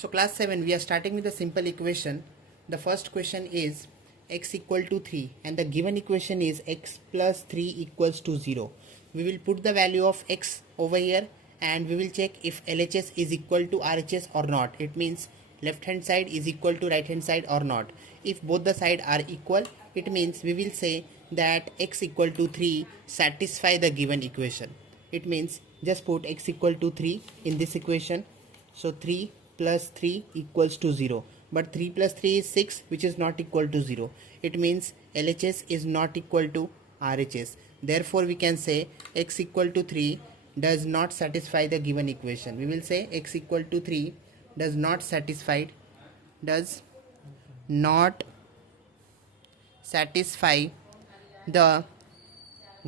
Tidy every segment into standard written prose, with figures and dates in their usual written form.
So class 7, we are starting with a simple equation. The first question is x equal to 3 and the given equation is x plus 3 equals to 0. We will put the value of x over here and we will check if LHS is equal to RHS or not. It means left hand side is equal to right hand side or not. If both the side are equal, it means we will say that x equal to 3 satisfy the given equation. It means just put x equal to 3 in this equation. So 3 plus 3 equals to 0. But 3 plus 3 is 6, which is not equal to 0. It means LHS is not equal to RHS. Therefore, we can say x equal to 3 does not satisfy the given equation. We will say x equal to 3 does not satisfy the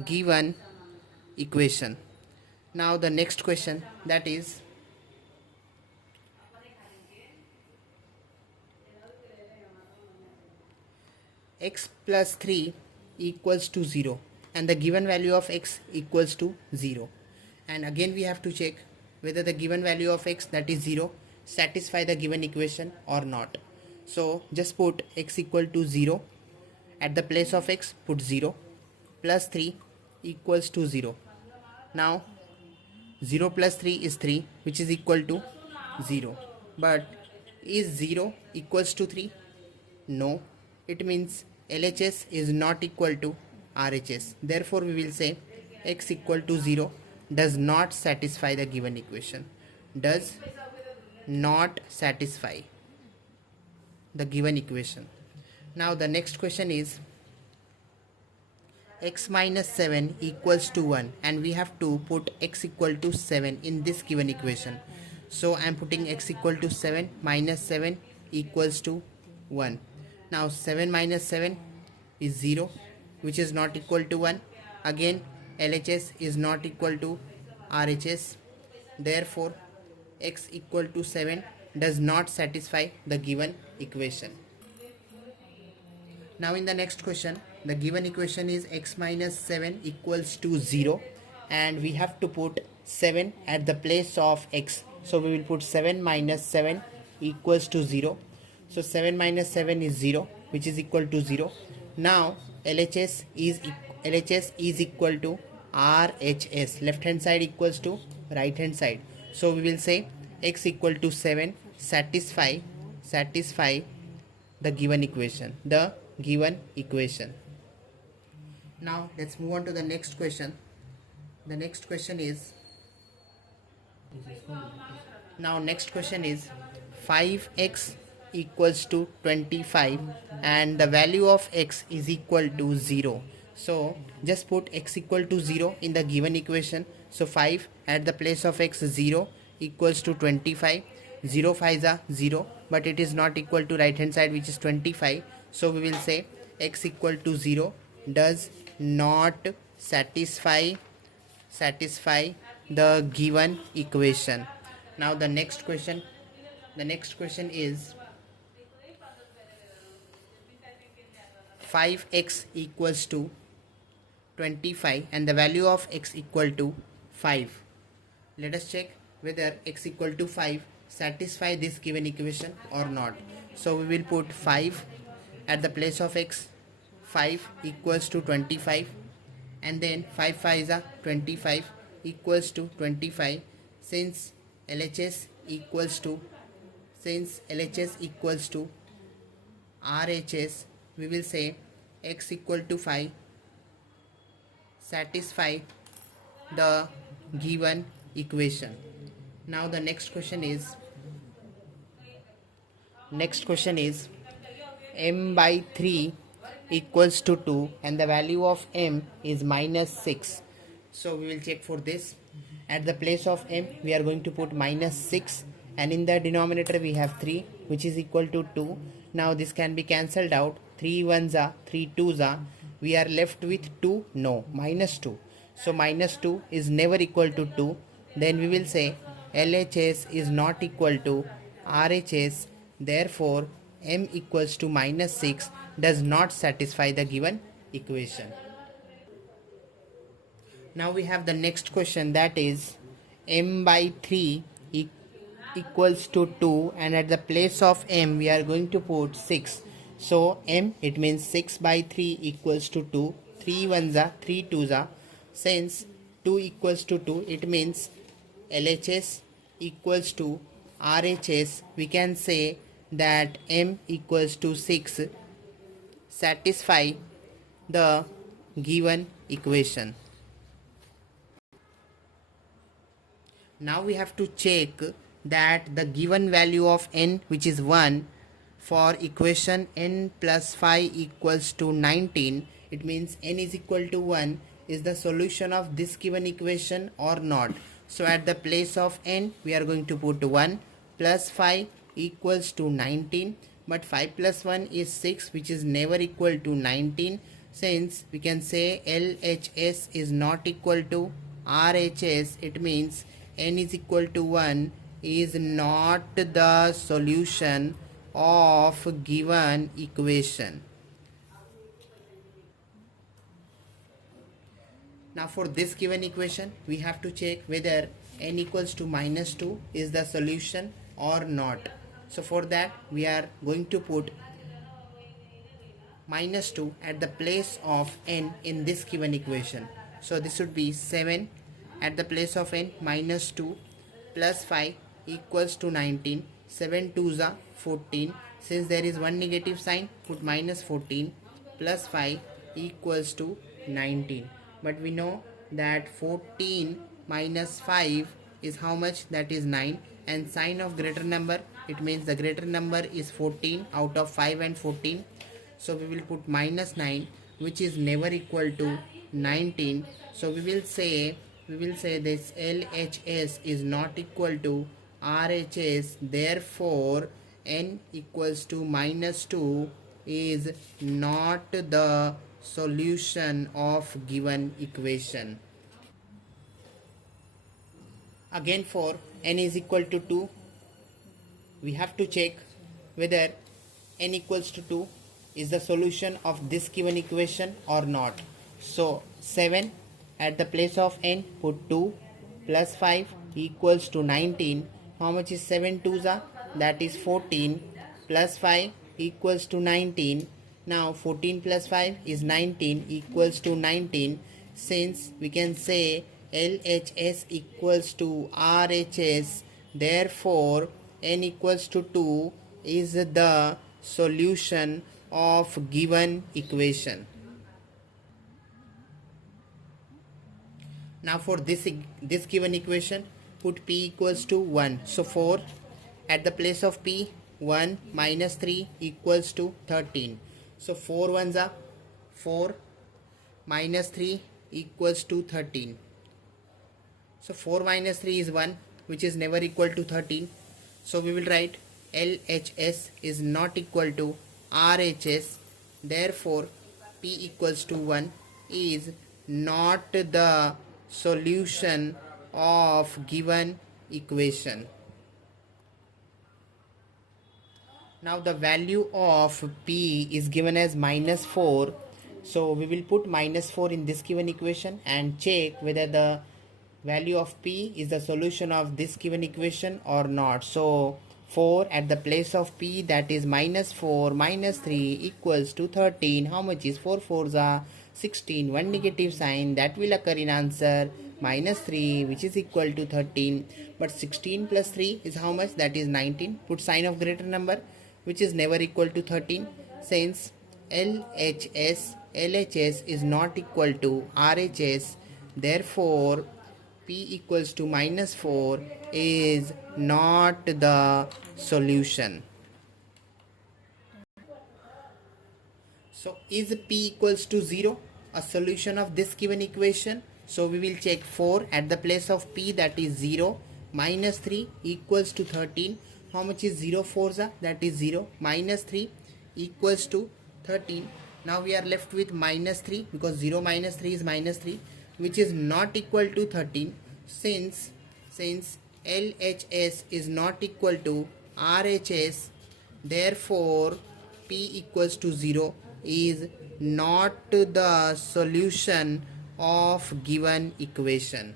given equation. Now the next question, that is x plus 3 equals to 0 and the given value of x equals to 0. And again we have to check whether the given value of x, that is 0, satisfy the given equation or not. So just put x equal to 0. At the place of x, put 0 plus 3 equals to 0. Now 0 plus 3 is 3, which is equal to 0. But is 0 equals to 3? No. It means LHS is not equal to RHS. Therefore, we will say x equal to 0 does not satisfy the given equation. Does not satisfy the given equation. Now the next question is x minus 7 equals to 1 and we have to put x equal to 7 in this given equation. So I am putting x equal to 7 minus 7 equals to 1. Now 7 minus 7 is 0, which is not equal to 1. Again LHS is not equal to RHS. Therefore x equal to 7 does not satisfy the given equation. Now in the next question, the given equation is x minus 7 equals to 0 and we have to put 7 at the place of x. So we will put 7 minus 7 equals to 0. So 7 minus 7 is 0, which is equal to 0. Now LHS is equal to RHS. Left hand side equals to right hand side. So we will say x equal to 7 satisfy the given equation. Now let's move on to the next question. The next question is 5x equals to 25 and the value of x is equal to 0. So just put x equal to 0 in the given equation. So 5 at the place of x, 0 equals to 25. 0 5 is 0, but it is not equal to right hand side, which is 25. So we will say x equal to 0 does not satisfy the given equation. Now the next question is 5x equals to 25 and the value of x equal to 5. Let us check whether x equal to 5 satisfy this given equation or not. So we will put 5 at the place of x. 5 equals to 25 and then 5 5 is 25 equals to 25. Since LHS equals to RHS, we will say x equal to 5 satisfy the given equation. Now the next question is m by 3 equals to 2 and the value of m is minus 6. So we will check for this. At the place of m, we are going to put minus 6 and in the denominator we have 3, which is equal to 2. Now this can be cancelled out. 3 ones are 3 twos are. We are left with 2. No, minus 2. So minus 2 is never equal to 2. Then we will say LHS is not equal to RHS. Therefore m equals to minus 6 does not satisfy the given equation. Now we have the next question, that is m by 3 equals to 2, and at the place of m we are going to put 6. So m, it means 6 by 3 equals to 2. 3 ones are 3 twos are. Since 2 equals to 2, it means LHS equals to RHS. We can say that m equals to 6 satisfy the given equation. Now we have to check that the given value of n, which is 1, for equation n plus 5 equals to 19, it means n is equal to 1 is the solution of this given equation or not. So at the place of n we are going to put 1 plus 5 equals to 19, but 5 plus 1 is 6, which is never equal to 19. Since we can say LHS is not equal to RHS, it means n is equal to 1 is not the solution of given equation. Now for this given equation we have to check whether n equals to minus 2 is the solution or not. So for that we are going to put minus 2 at the place of n in this given equation. So this would be 7 at the place of n minus 2 plus 5 equals to 19. 7 twos are 14. Since there is one negative sign, put minus 14 plus 5 equals to 19. But we know that 14 minus 5 is how much? That is 9. And sign of greater number, it means the greater number is 14 out of 5 and 14. So we will put minus 9, which is never equal to 19. So we will say this LHS is not equal to RHS. Therefore n equals to minus 2 is not the solution of given equation. Again, for n is equal to 2, we have to check whether n equals to 2 is the solution of this given equation or not. So 7 at the place of n put 2 plus 5 equals to 19. How much is 7 twos are? That is 14 plus 5 equals to 19. Now 14 plus 5 is 19 equals to 19. Since we can say LHS equals to RHS, therefore n equals to 2 is the solution of given equation. Now for this given equation, put p equals to 1. So 4 at the place of p, 1 minus 3 equals to 13. So 4 ones are 4 minus 3 equals to 13. So 4 minus 3 is 1, which is never equal to 13. So we will write LHS is not equal to RHS. Therefore p equals to 1 is not the solution of given equation. Now the value of p is given as minus 4. So we will put minus 4 in this given equation and check whether the value of p is the solution of this given equation or not. So 4 at the place of p, that is minus 4 minus 3 equals to 13. How much is 4 fours are 16. One negative sign that will occur in answer, minus 3, which is equal to 13. But 16 plus 3 is how much? That is 19. Put sign of greater number, which is never equal to 13. Since LHS is not equal to RHS, therefore p equals to minus 4 is not the solution. So is p equals to 0 a solution of this given equation? So we will check 4 at the place of p, that is 0, minus 3 equals to 13. How much is 0 fours are? That is 0. Minus 3 equals to 13. Now we are left with minus 3, because 0 minus 3 is minus 3, which is not equal to 13. Since LHS is not equal to RHS, therefore p equals to 0 is not the solution of given equation.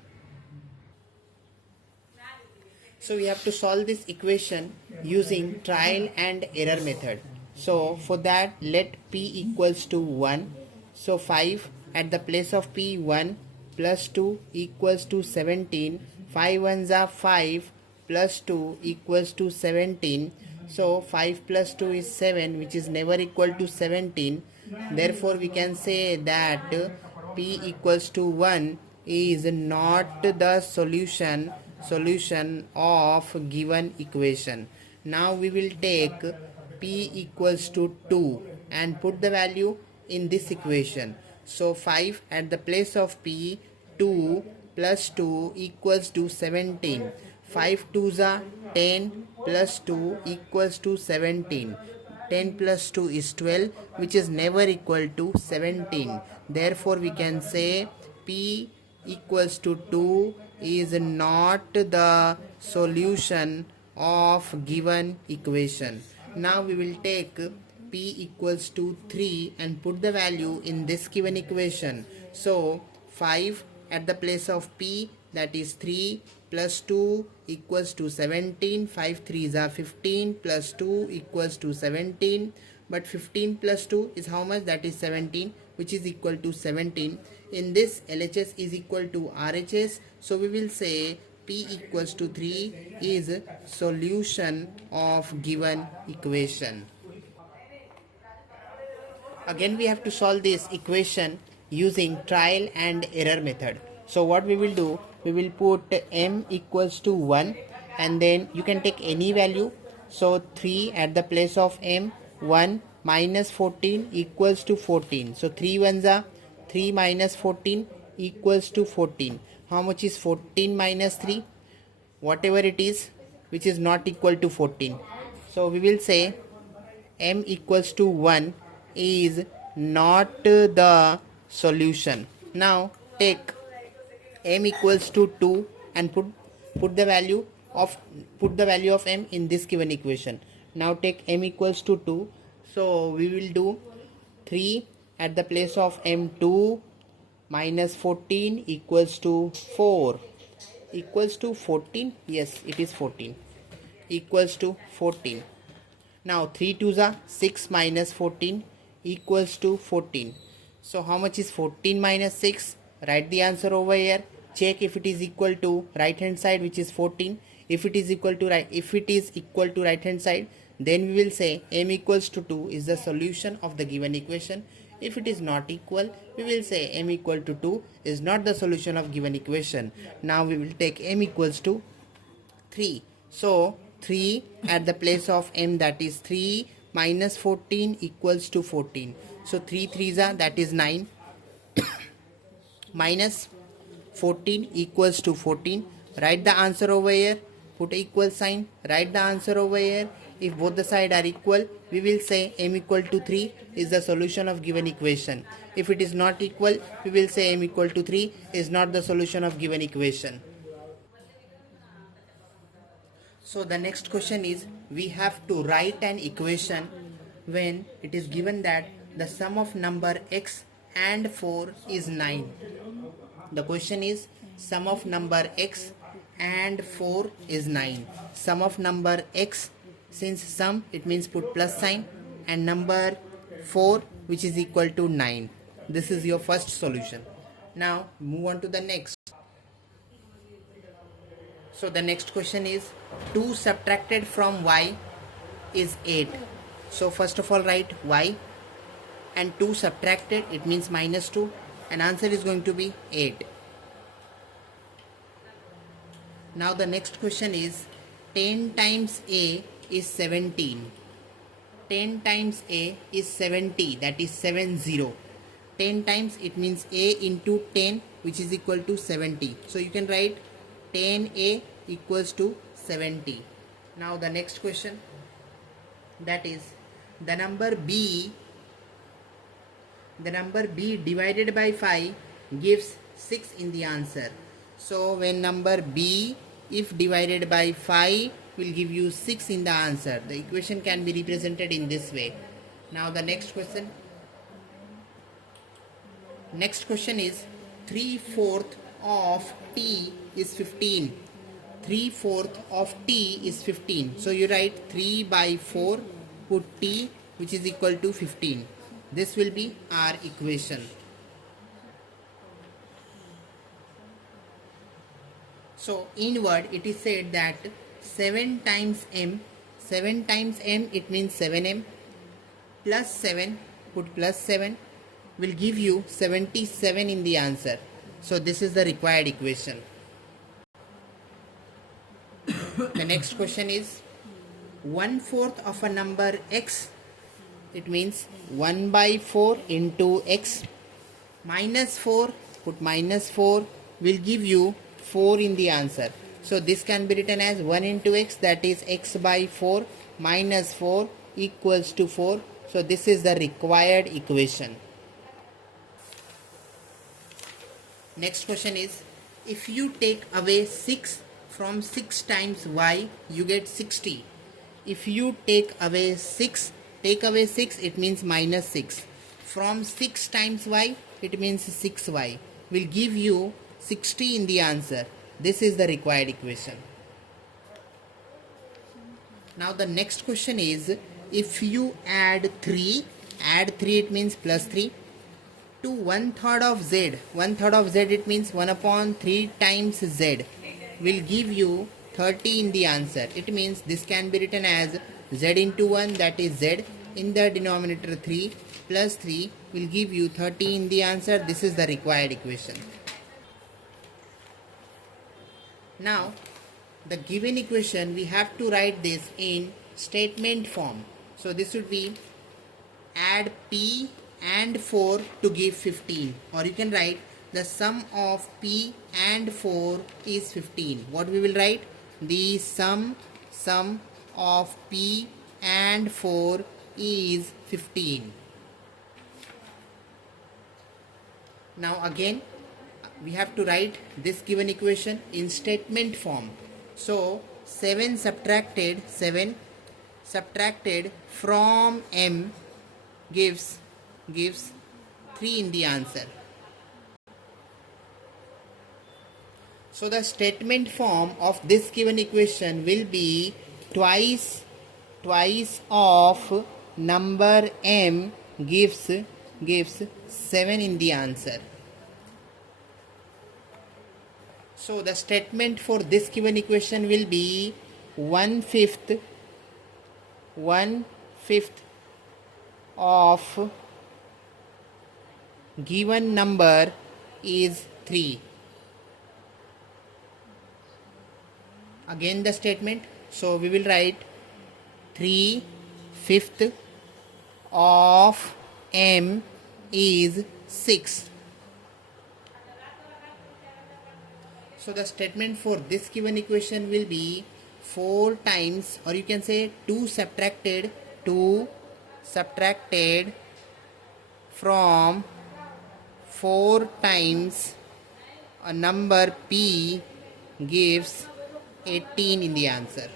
So we have to solve this equation using trial and error method. So for that, let p equals to 1. So 5 at the place of p, 1 plus 2 equals to 17. 5 ones are 5 plus 2 equals to 17. So 5 plus 2 is 7, which is never equal to 17. Therefore we can say that p equals to 1 is not the solution of given equation. Now we will take p equals to 2 and put the value in this equation. So 5 at the place of p, 2 plus 2 equals to 17. 5 2s are 10 plus 2 equals to 17. 10 plus 2 is 12, which is never equal to 17. Therefore we can say p equals to 2 is not the solution of given equation. Now we will take p equals to 3 and put the value in this given equation. So 5 at the place of p, that is 3 plus 2 equals to 17. 5 3s are 15 plus 2 equals to 17. But 15 plus 2 is how much? That is 17, which is equal to 17. In this, LHS is equal to RHS. So we will say p equals to 3 is solution of given equation. Again we have to solve this equation using trial and error method. So what we will do, we will put m equals to 1 and then you can take any value. So 3 at the place of m, 1 minus 14 equals to 14. So 3 ones are 3 minus 14 equals to 14. How much is 14 minus 3? Whatever it is which is not equal to 14. So we will say m equals to 1 is not the solution. Now take m equals to 2 and put the value of m in this given equation. Now take m equals to 2. So we will do 3 at the place of m, 2 minus 14 equals to 4 equals to 14. Yes, it is 14 equals to 14. Now 3 2s are 6 minus 14 equals to 14. So how much is 14 minus 6? Write the answer over here. Check if it is equal to right hand side, which is 14. If it is equal to right hand side, then we will say m equals to 2 is the solution of the given equation. If it is not equal, we will say m equal to 2 is not the solution of given equation. Now we will take m equals to 3. So 3 at the place of m, that is 3 minus 14 equals to 14. So 3 3s are, that is 9 minus 14 equals to 14. Write the answer over here, put equal sign, write the answer over here. If both the sides are equal, we will say m equal to 3 is the solution of given equation. If it is not equal, we will say m equal to 3 is not the solution of given equation. So the next question is, we have to write an equation when it is given that the sum of number x and 4 is 9. The question is, sum of number x and 4 is 9. Sum of number x, since sum it means put plus sign, and number 4 which is equal to 9. This is your first solution. Now move on to the next. So the next question is, 2 subtracted from y is 8. So first of all write y, and 2 subtracted, it means minus 2, and answer is going to be 8. Now the next question is, 10 times a is 17. 10 times a is 70, that is 70. 10 times, it means a into 10, which is equal to 70. So you can write 10a equals to 70. Now the next question, that is the number b divided by 5 gives 6 in the answer. So when number b, if divided by 5, will give you 6 in the answer. The equation can be represented in this way. Now the next question. Next question is, 3/4 of t is 15. 3/4 of t is 15. So you write 3 by 4, put t, which is equal to 15. This will be our equation. So in word it is said that 7 times m, 7 times m, it means 7m, plus 7, put plus 7, will give you 77 in the answer. So this is the required equation. The next question is 1/4 of a number x, it means 1 by 4 into x, minus 4, put minus 4, will give you 4 in the answer. So this can be written as 1 into x, that is x by 4 minus 4 equals to 4. So this is the required equation. Next question is, if you take away 6 from 6 times y, you get 60. If you take away 6, it means minus 6. From 6 times y, it means 6y. Will give you 60 in the answer. This is the required equation. Now the next question is, if you add 3, it means plus 3, to 1/3 of z, 1/3 of z, it means 1 upon 3 times z, will give you 30 in the answer. It means this can be written as z into 1, that is z, in the denominator 3, plus 3 will give you 30 in the answer. This is the required equation. Now the given equation, we have to write this in statement form. So this would be add p and 4 to give 15, or you can write the sum of p and 4 is 15. What we will write? The sum of p and 4 is 15. Now again we have to write this given equation in statement form. So 7 subtracted from m gives 3 in the answer. So the statement form of this given equation will be twice of number m gives 7 in the answer. So the statement for this given equation will be 1/5 of given number is 3. Again the statement. So we will write 3/5 of m is 6. So the statement for this given equation will be 4 times, or you can say 2 subtracted from 4 times a number p gives 18 in the answer.